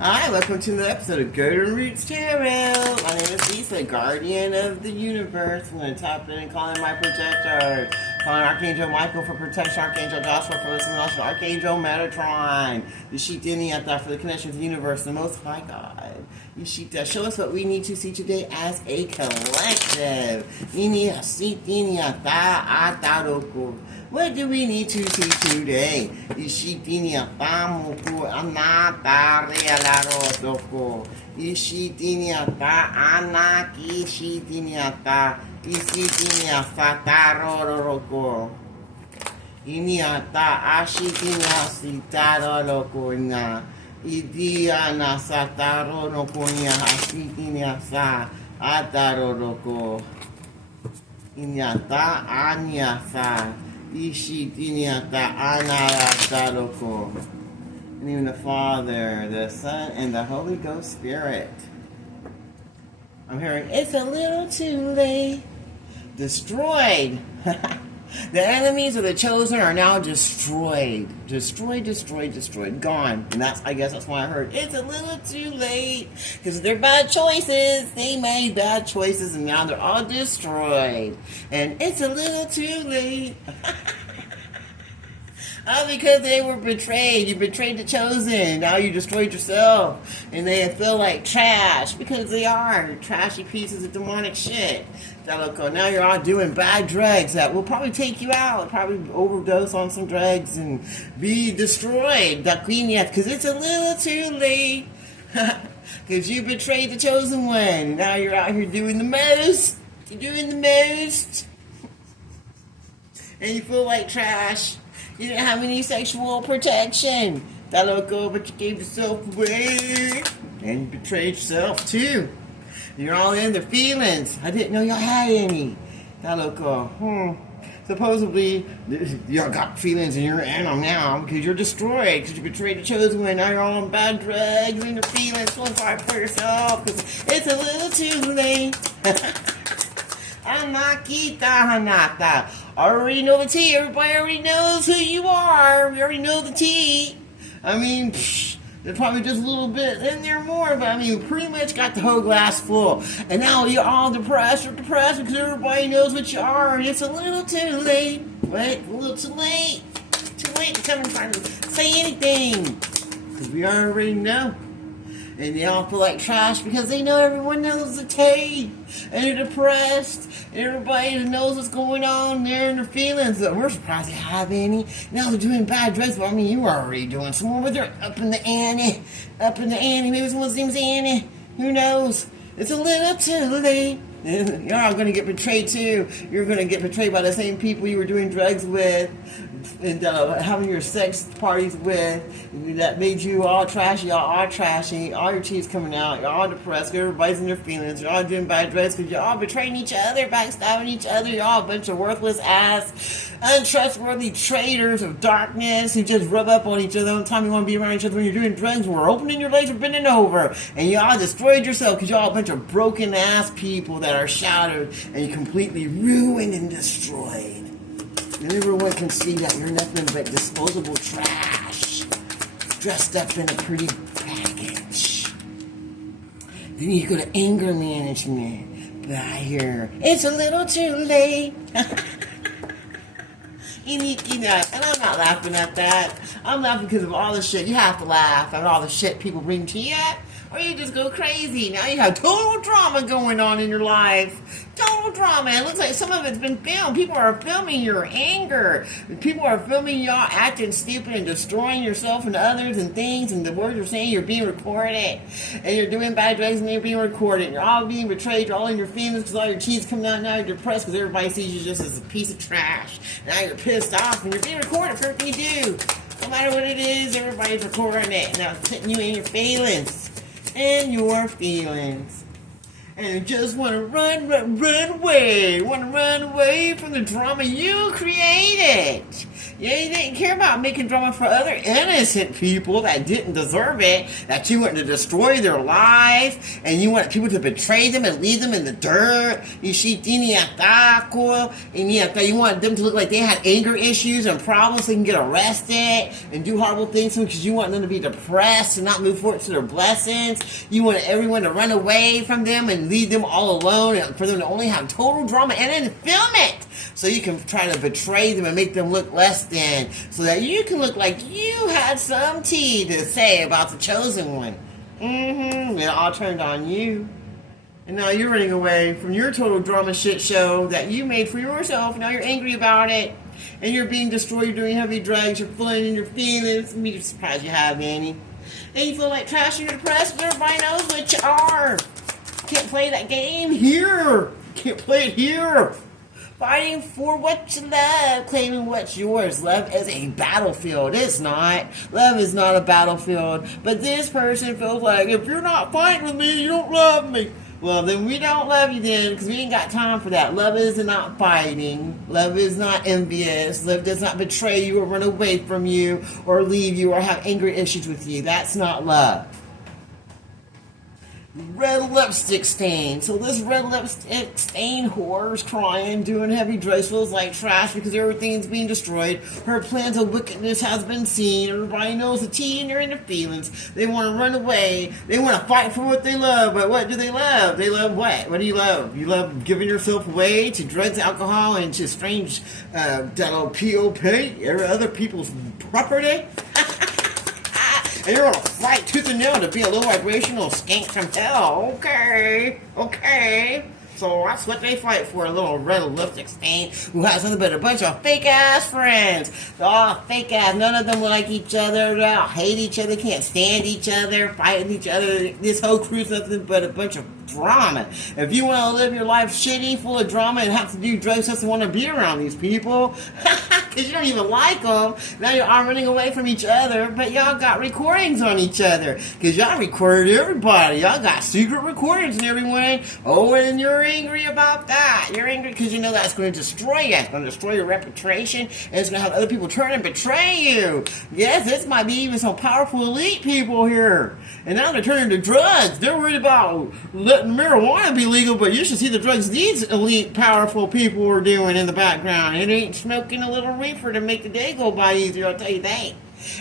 Hi, welcome to the episode of Golden Roots Tarot. My name is Lisa, guardian of the universe. I'm going to tap in and call in my protectors. Calling Archangel Michael for protection, Archangel Joshua for listening, Archangel Metatron. Yeshitiniata for the connection with the universe, the Most High God. Yeshita, show us what we need to see today as a collective. What do we need to see today? Idiana sataro no kunya hasitinia sa ataro roko inyata anyasa ishitiniata anayataroko. In the name of the Father, the Son, and the Holy Ghost Spirit. I'm hearing it's a little too late. Destroyed. The enemies of the chosen are now destroyed. Destroyed. Gone. And I guess that's why I heard it's a little too late. Because they're bad choices. They made bad choices and now they're all destroyed. And it's a little too late. All because they were betrayed. You betrayed the chosen. Now you destroyed yourself. And they feel like trash. Because they are. Trashy pieces of demonic shit. Now you're all doing bad drugs that will probably take you out. Probably overdose on some drugs and be destroyed. Because it's a little too late. Because you betrayed the chosen one. Now you're out here doing the most. You're doing the most. And you feel like trash. You didn't have any sexual protection. But you gave yourself away. And you betrayed yourself too. You're all in their feelings. I didn't know y'all had any. Supposedly, y'all got feelings and you're in them now because you're destroyed. Because you betrayed the chosen one. Now you're all on bad drugs and your feelings. Feeling sorry for yourself because it's a little too late. I already know the tea. Everybody already knows who you are. We already know the tea. I mean, there's probably just a little bit in there more, but I mean, we pretty much got the whole glass full. And now you're all depressed because everybody knows what you are, and it's a little too late. Wait, a little too late. Too late to come and try to say anything. Because we already know. And they all feel like trash because they know everyone knows the tea. And they're depressed. And everybody knows what's going on. They're in their feelings. We're surprised they have any. Now they're doing bad drugs. But I mean, you were already doing some more. But they're up in the ante. Maybe someone's name's Annie. Who knows? It's a little too late. You're all going to get betrayed too. You're going to get betrayed by the same people you were doing drugs with and having your sex parties with that made you all trashy. Y'all are trashy. All your teeth coming out. You're all depressed. Everybody's in their feelings. You're all doing bad drugs because you're all betraying each other, backstabbing each other. You're all a bunch of worthless ass, untrustworthy traitors of darkness who just rub up on each other all the time. You want to be around each other when you're doing drugs. We're opening your legs, we're bending over. And you all destroyed yourself because you're all a bunch of broken ass people that are shattered and you're completely ruined and destroyed. And everyone can see that you're nothing but disposable trash dressed up in a pretty package. Then you go to anger management. But I hear it's a little too late. And I'm not laughing at that. I'm laughing because of all the shit. You have to laugh at all the shit people bring to you. Or you just go crazy. Now you have total drama going on in your life. Total drama. It looks like some of it's been filmed. People are filming your anger. People are filming y'all acting stupid and destroying yourself and others and things. And the words you're saying, you're being recorded. And you're doing bad drugs and you're being recorded. You're all being betrayed. You're all in your feelings because all your teeth coming out. Now you're depressed because everybody sees you just as a piece of trash. Now you're pissed off and you're being recorded for everything you do. No matter what it is, everybody's recording it. Now it's putting you in your feelings. And your feelings. and just want to run away from the drama you created. Yeah, you didn't care about making drama for other innocent people that didn't deserve it, that you wanted to destroy their life, and you want people to betray them and leave them in the dirt. You want them to look like they had anger issues and problems so they can get arrested and do horrible things because you want them to be depressed and not move forward to their blessings. You want everyone to run away from them and leave them all alone and for them to only have total drama and then film it so you can try to betray them and make them look less than so that you can look like you had some tea to say about the chosen one. It all turned on you. And now you're running away from your total drama shit show that you made for yourself. Now you're angry about it. And you're being destroyed. You're doing heavy drugs. You're feeling in your feelings. I'm surprised you have any. And you feel like trash and you're depressed. And everybody knows what you are. Can't play that game here. Can't play it here. Fighting for what you love, claiming what's yours. Love is a battlefield. It's not. Love is not a battlefield. But this person feels like, if you're not fighting with me, you don't love me. Well, then we don't love you then, because we ain't got time for that. Love is not fighting. Love is not envious. Love does not betray you or run away from you or leave you or have anger issues with you. That's not love. Red lipstick stain. So this red lipstick stain whore is crying, doing heavy drugs, feels like trash because everything's being destroyed. Her plans of wickedness has been seen. Everybody knows the tea and they're in their feelings. They want to run away. They want to fight for what they love. But what do they love? They love what? What do you love? You love giving yourself away to drugs, alcohol, and to strange that'll POP, other people's property? And you're gonna fight tooth and nail to be a low vibrational skank from hell. Okay. So that's what they fight for, a little red lipstick stain who has nothing but a bunch of fake-ass friends. They're all fake-ass. None of them like each other. They all hate each other, can't stand each other, fighting each other. This whole crew's nothing but a bunch of drama. If you want to live your life shitty, full of drama, and have to do drugs just to want to be around these people, because you don't even like them, now you're all running away from each other, but y'all got recordings on each other, because y'all recorded everybody. Y'all got secret recordings and everyone. Oh, and you're angry about that. You're angry because you know that's going to destroy you. It's going to destroy your reputation, and it's going to have other people turn and betray you. Yes, this might be even some powerful elite people here. And now they're turning to drugs. They're worried about letting marijuana be legal, but you should see the drugs these elite, powerful people are doing in the background. It ain't smoking a little reefer to make the day go by easier, I'll tell you that.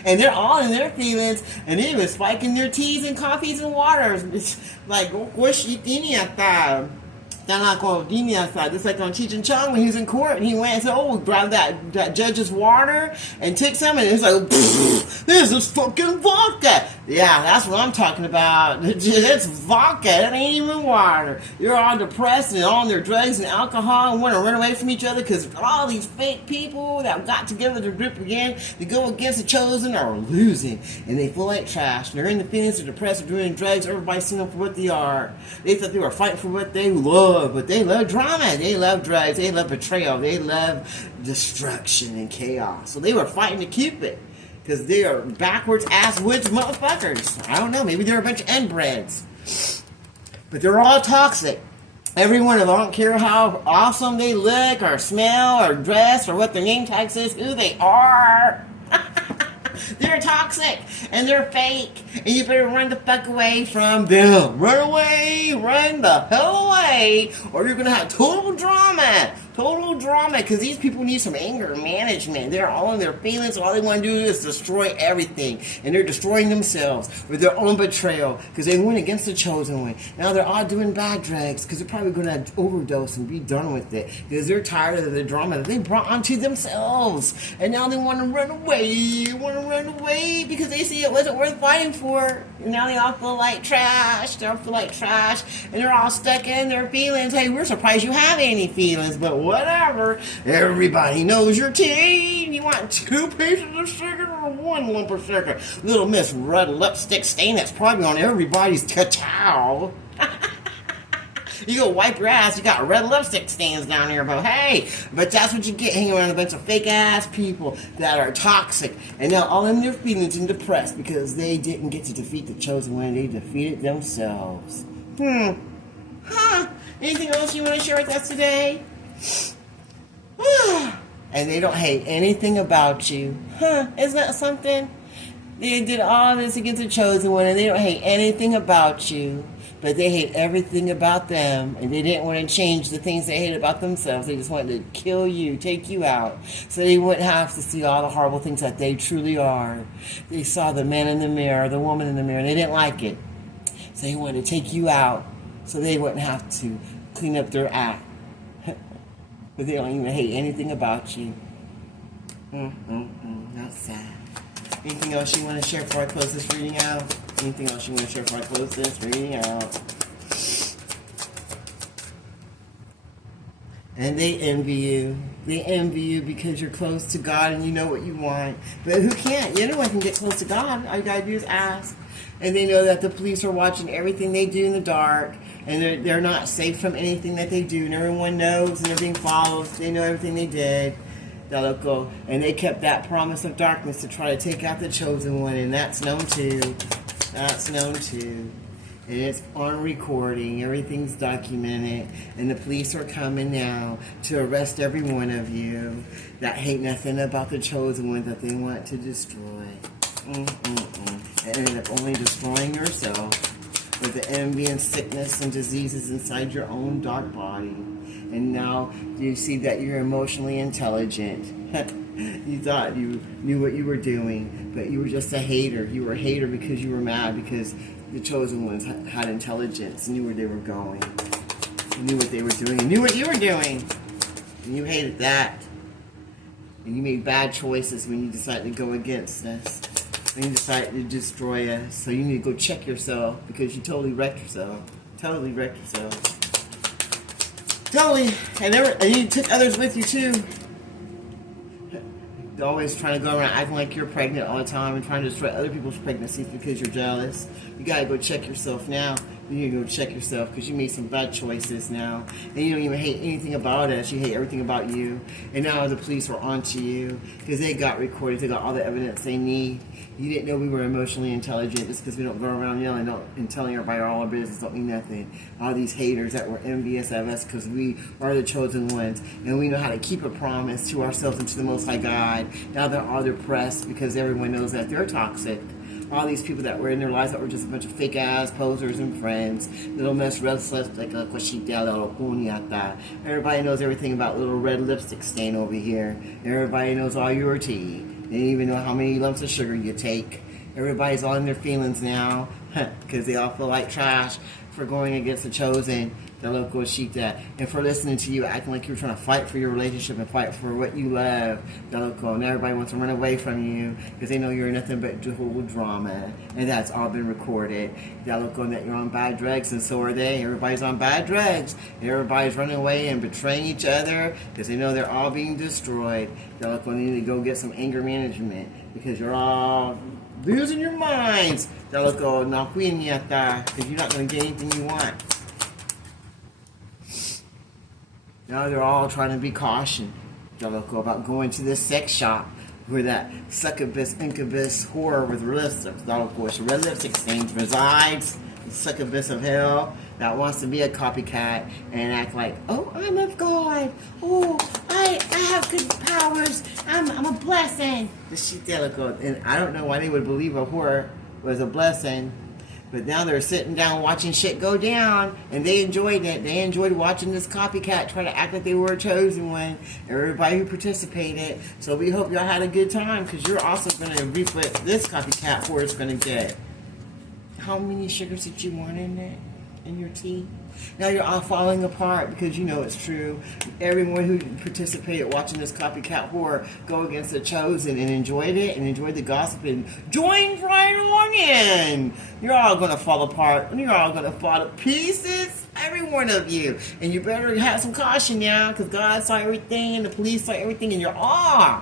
And they're all in their feelings, and they've been spiking their teas and coffees and waters. It's like, just like on Cheech and Chong when he was in court and he went and said, oh, grab that judge's water and took some, and it's like, this is fucking vodka. Yeah, that's what I'm talking about. It's vodka. It ain't even water. You're all depressed and on their drugs and alcohol and want to run away from each other because all these fake people that got together to group again to go against the chosen are losing, and they feel like trash. They're in the feelings, they're depressed, they're doing drugs. Everybody's seeing them for what they are. They thought they were fighting for what they love, but they love drama, they love drugs, they love betrayal, they love destruction and chaos. So they were fighting to keep it. Because they are backwards ass woods motherfuckers. I don't know, maybe they're a bunch of inbreds. But they're all toxic. Every one of them, I don't care how awesome they look or smell or dress or what their name tag says, who they are. They're toxic and they're fake, and you better run the fuck away from them. Run away, run the hell away, or you're gonna have total drama, because these people need some anger management. They're all in their feelings, all they want to do is destroy everything, and they're destroying themselves with their own betrayal, because they went against the chosen one. Now they're all doing bad drugs, because they're probably gonna overdose and be done with it, because they're tired of the drama that they brought onto themselves, and now they want to run away, because they see it wasn't worth fighting for, and now they all feel like trash, and they're all stuck in their feelings. Hey, we're surprised you have any feelings, but whatever. Everybody knows your tea. You want 2 pieces of sugar or 1 lump of sugar? Little Miss Red Lipstick Stain that's probably on everybody's towel. You go wipe your ass, you got red lipstick stains down here, but that's what you get hanging around a bunch of fake ass people that are toxic, and now all in their feelings and depressed because they didn't get to defeat the chosen one, they defeated themselves. Huh? Anything else you want to share with us today? And they don't hate anything about you. Huh? Isn't that something? They did all this against the chosen one, and they don't hate anything about you. But they hate everything about them, and they didn't want to change the things they hate about themselves. They just wanted to kill you, take you out, so they wouldn't have to see all the horrible things that they truly are. They saw the man in the mirror, the woman in the mirror, and they didn't like it. So they wanted to take you out, so they wouldn't have to clean up their act. But they don't even hate anything about you. That's sad. Anything else you want to share before I close this reading out? Anything else you want to share before I close this reading out? And they envy you. They envy you because you're close to God and you know what you want. But who can't? Anyone can get close to God. All you got to do is ask. And they know that the police are watching everything they do in the dark. And they're not safe from anything that they do. And everyone knows and everything follows. They know everything they did. And they kept that promise of darkness to try to take out the chosen one. And that's known too. That's known too. And it's on recording. Everything's documented. And the police are coming now to arrest every one of you that hate nothing about the chosen one that they want to destroy. And end up only destroying yourself with the envy and sickness and diseases inside your own dark body. And now you see that you're emotionally intelligent. You thought you knew what you were doing, but you were just a hater. You were a hater because you were mad because the chosen ones had intelligence, knew where they were going, knew what they were doing, and knew what you were doing. And you hated that. And you made bad choices when you decided to go against us. When you decided to destroy us. So you need to go check yourself because you totally wrecked yourself. Totally wrecked yourself. Totally. And you took others with you too. You're always trying to go around acting like you're pregnant all the time and trying to destroy other people's pregnancies because you're jealous. You gotta go check yourself now. You need to go check yourself because you made some bad choices now. And you don't even hate anything about us. You hate everything about you. And now the police are onto you because they got recorded. They got all the evidence they need. You didn't know we were emotionally intelligent just because we don't go around yelling and telling everybody all our business don't mean nothing. All these haters that were envious of us because we are the chosen ones. And we know how to keep a promise to ourselves and to the Most High God. Now they're all depressed because everyone knows that they're toxic. All these people that were in their lives that were just a bunch of fake ass posers and friends, little Miss Restless, like a everybody knows everything about little red lipstick stain over here. Everybody knows all your tea. They don't even know how many lumps of sugar you take. Everybody's all in their feelings now because they all feel like trash for going against the chosen, the local Shita, and for listening to you acting like you're trying to fight for your relationship and fight for what you love, the local, and everybody wants to run away from you because they know you're nothing but whole drama, and that's all been recorded, the local, and that you're on bad drugs, and so are they. Everybody's on bad drugs. Everybody's running away and betraying each other because they know they're all being destroyed. The local, and you need to go get some anger management because you're all losing your minds. The local, because you're not going to get anything you want. Now they're all trying to be cautioned, about going to this sex shop where that succubus, incubus, whore with red lipstick stains resides, the succubus of hell that wants to be a copycat and act like, oh, I'm of God, oh, I have good powers, I'm a blessing. And I don't know why they would believe a whore was a blessing. But now they're sitting down watching shit go down, and they enjoyed it. They enjoyed watching this copycat try to act like they were a chosen one. Everybody who participated. So we hope y'all had a good time, because you're also going to reap what this copycat whore is going to get. How many sugars did you want in it? In your tea? Now you're all falling apart because you know it's true. Everyone who participated watching this copycat whore go against the chosen and enjoyed it and enjoyed the gossip and joined right on in. You're all going to fall apart and you're all going to fall to pieces. Every one of you. And you better have some caution now because God saw everything and the police saw everything and you're all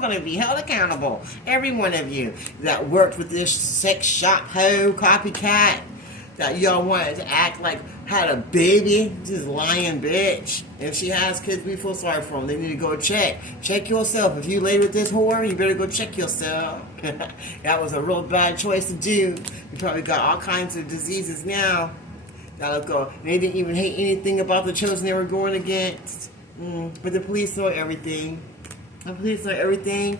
going to be held accountable. Every one of you that worked with this sex shop hoe copycat that y'all wanted to act like had a baby, just lying bitch. If she has kids, we feel sorry for them. They need to go check. Check yourself. If you lay with this whore, you better go check yourself. That was a real bad choice to do. You probably got all kinds of diseases now They didn't even hate anything about the chosen they were going against. But the police know everything. The police know everything,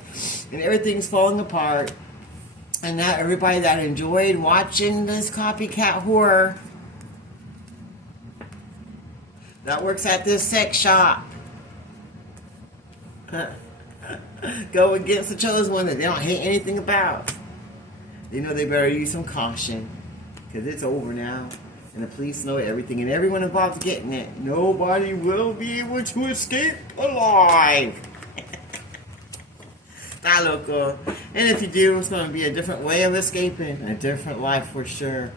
and everything's falling apart. And now everybody that enjoyed watching this copycat horror that works at this sex shop go against the chosen one that they don't hate anything about. They know they better use some caution, because it's over now. And the police know everything, and everyone involved is getting it. Nobody will be able to escape alive. Loco. And if you do, it's going to be a different way of escaping, a different life for sure.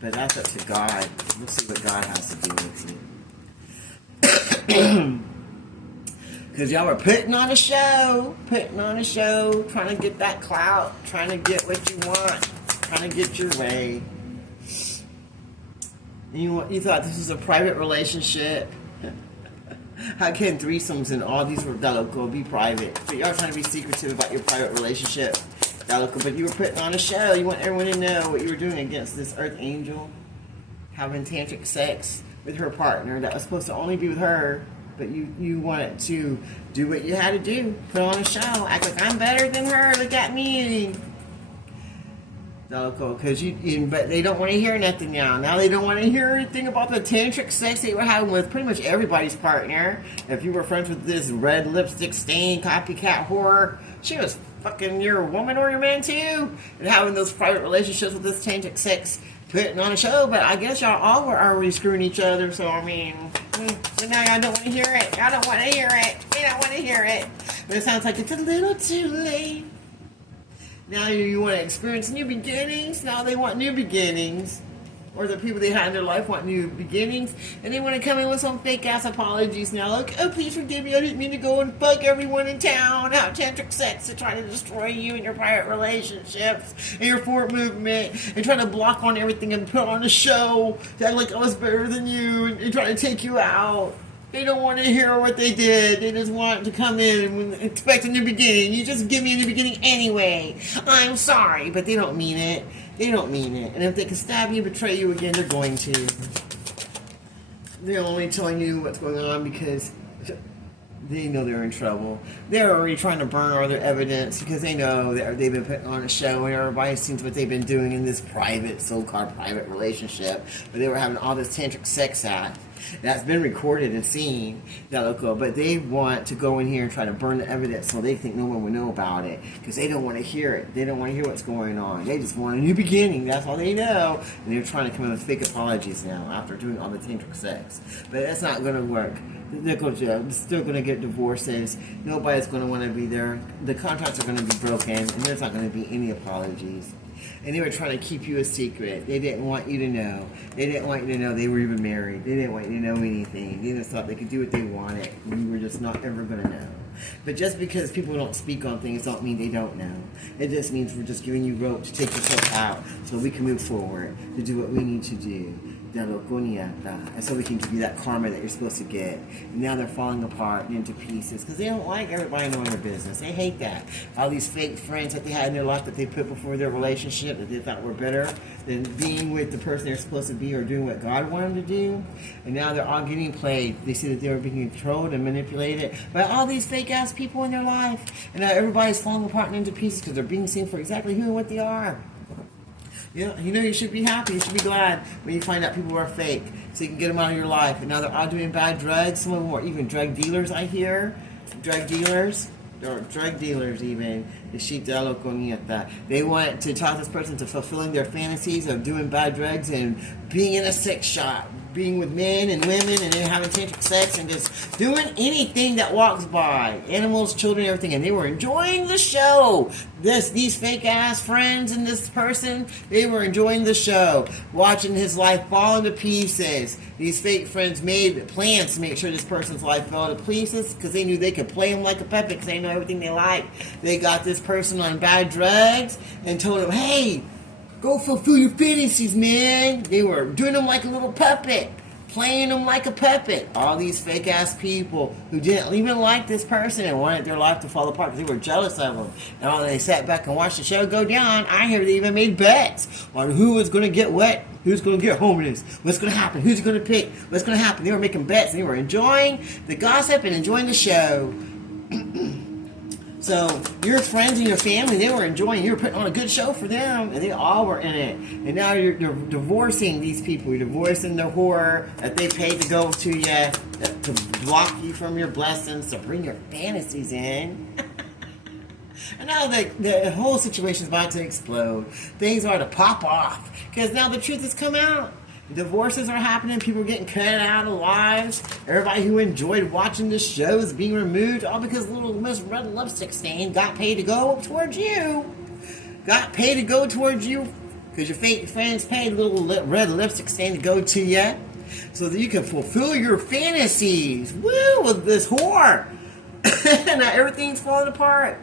But that's up to God. We'll see what God has to do with it. Because y'all were putting on a show, trying to get that clout, trying to get what you want, trying to get your way. You thought this was a private relationship. How can threesomes and all these local be private? But y'all trying to be secretive about your private relationship. Local, but you were putting on a show. You want everyone to know what you were doing against this earth angel. Having tantric sex with her partner that was supposed to only be with her. But you wanted to do what you had to do. Put on a show. Act like I'm better than her. Look at me. Local, but they don't want to hear nothing now. Now they don't want to hear anything about the tantric sex they were having with pretty much everybody's partner. If you were friends with this red lipstick stained copycat whore, she was fucking your woman or your man too, and having those private relationships with this tantric sex, putting on a show. But I guess y'all all were already screwing each other. So I mean, so now y'all don't want to hear it. Y'all don't want to hear it. They don't want to hear it. But it sounds like it's a little too late. Now you want to experience new beginnings. Now they want new beginnings. Or the people they had in their life want new beginnings. And they want to come in with some fake ass apologies now. Like, oh, please forgive me. I didn't mean to go and fuck everyone in town. Have tantric sex to try to destroy you and your private relationships. And your forward movement. And try to block on everything and put on a show. To act like I was better than you. And try to take you out. They don't want to hear what they did. They just want to come in and expect a new beginning. You just give me a new beginning anyway. I'm sorry, but they don't mean it. They don't mean it. And if they can stab you, betray you again, they're going to. They're only telling you what's going on because they know they're in trouble. They're already trying to burn all their evidence because they know that they've been putting on a show and everybody sees what they've been doing in this private, so-called private relationship. But they were having all this tantric sex act. That's been recorded and seen, but they want to go in here and try to burn the evidence so they think no one will know about it because they don't want to hear it. They don't want to hear what's going on. They just want a new beginning. That's all they know. And they're trying to come in with fake apologies now after doing all the tantric sex. But that's not going to work. They're going to jail. They're still going to get divorces. Nobody's going to want to be there. The contracts are going to be broken, and there's not going to be any apologies. And they were trying to keep you a secret. They didn't want you to know. They didn't want you to know they were even married. They didn't want you to know anything. They just thought they could do what they wanted. You were just not ever going to know. But just because people don't speak on things don't mean they don't know. It just means we're just giving you rope to take yourself out so we can move forward to do what we need to do. And so we can give you that karma that you're supposed to get. And now they're falling apart into pieces because they don't like everybody knowing their business. They hate that. All these fake friends that they had in their life that they put before their relationship that they thought were better than being with the person they're supposed to be or doing what God wanted them to do. And now they're all getting played. They see that they were being controlled and manipulated by all these fake ass people in their life. And now everybody's falling apart and into pieces because they're being seen for exactly who and what they are. You know, you should be happy. You should be glad when you find out people are fake, so you can get them out of your life. And now they're all doing bad drugs. Some of them are even drug dealers, I hear. Drug dealers. Or drug dealers even. They want to talk this person to fulfilling their fantasies of doing bad drugs and being in a sex shop. Being with men and women and then having tantric sex and just doing anything that walks by. Animals, children, everything. And they were enjoying the show. These fake ass friends and this person, they were enjoying the show. Watching his life fall into pieces. These fake friends made plans to make sure this person's life fell to pieces because they knew they could play him like a puppet because they know everything they like. They got this person on bad drugs and told him, hey, go fulfill your fantasies, man. They were doing them like a little puppet. playing them like a puppet. All these fake ass people who didn't even like this person and wanted their life to fall apart because they were jealous of them. And all they sat back and watched the show go down. I hear they even made bets on who was going to get what, who's going to get homeless, what's going to happen, who's going to pick, what's going to happen. They were making bets and they were enjoying the gossip and enjoying the show. So your friends and your family, they were enjoying, you were putting on a good show for them, and they all were in it. And now you're divorcing these people. You're divorcing the whore that they paid to go to you, to block you from your blessings, to bring your fantasies in. And now the whole situation is about to explode. Things are to pop off. Because now the truth has come out. Divorces are happening. People are getting cut out of lives. Everybody who enjoyed watching this show is being removed, all because little Miss Red Lipstick Stain got paid to go towards you. Got paid to go towards you because your fake friends paid little Red Lipstick Stain to go to you so that you can fulfill your fantasies. Woo, with this whore. Now everything's falling apart.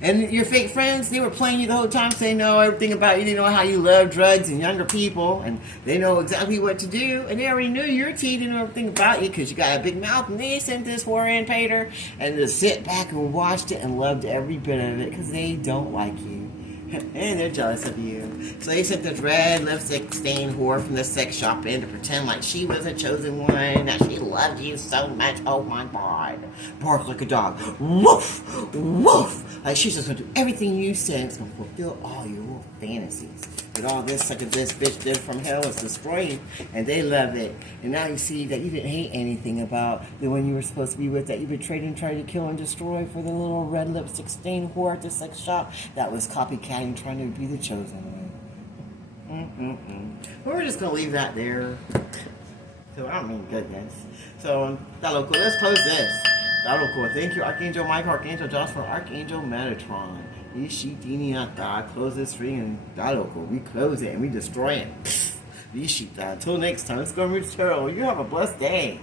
And your fake friends, they were playing you the whole time, saying know everything about you. They know how you love drugs and younger people, and they know exactly what to do. And they already knew your tea, they know everything about you because you got a big mouth. And they sent this whore in, paid her, and just sit back and watched it and loved every bit of it because they don't like you. And they're jealous of you. So they sent this red lipstick stained whore from the sex shop in to pretend like she was a chosen one, that she loved you so much. Oh my God. Bark like a dog. Woof! Woof! Like she's just going to do everything you said. It's going to fulfill all your little fantasies. But all this such as this bitch did from hell is destroyed, and they love it. And now you see that you didn't hate anything about the one you were supposed to be with, that you betrayed and tried to kill and destroy for the little red lipstick stained whore at the sex shop that was copycatting, trying to be the chosen one. We're just going to leave that there. So I don't mean goodness. So, Daloco, let's close this. Daloco, thank you, Archangel Michael, Archangel Joshua, Archangel Metatron. I close this stream and Daloco, we close it and we destroy it. Until next time, it's going to be terrible. You have a blessed day.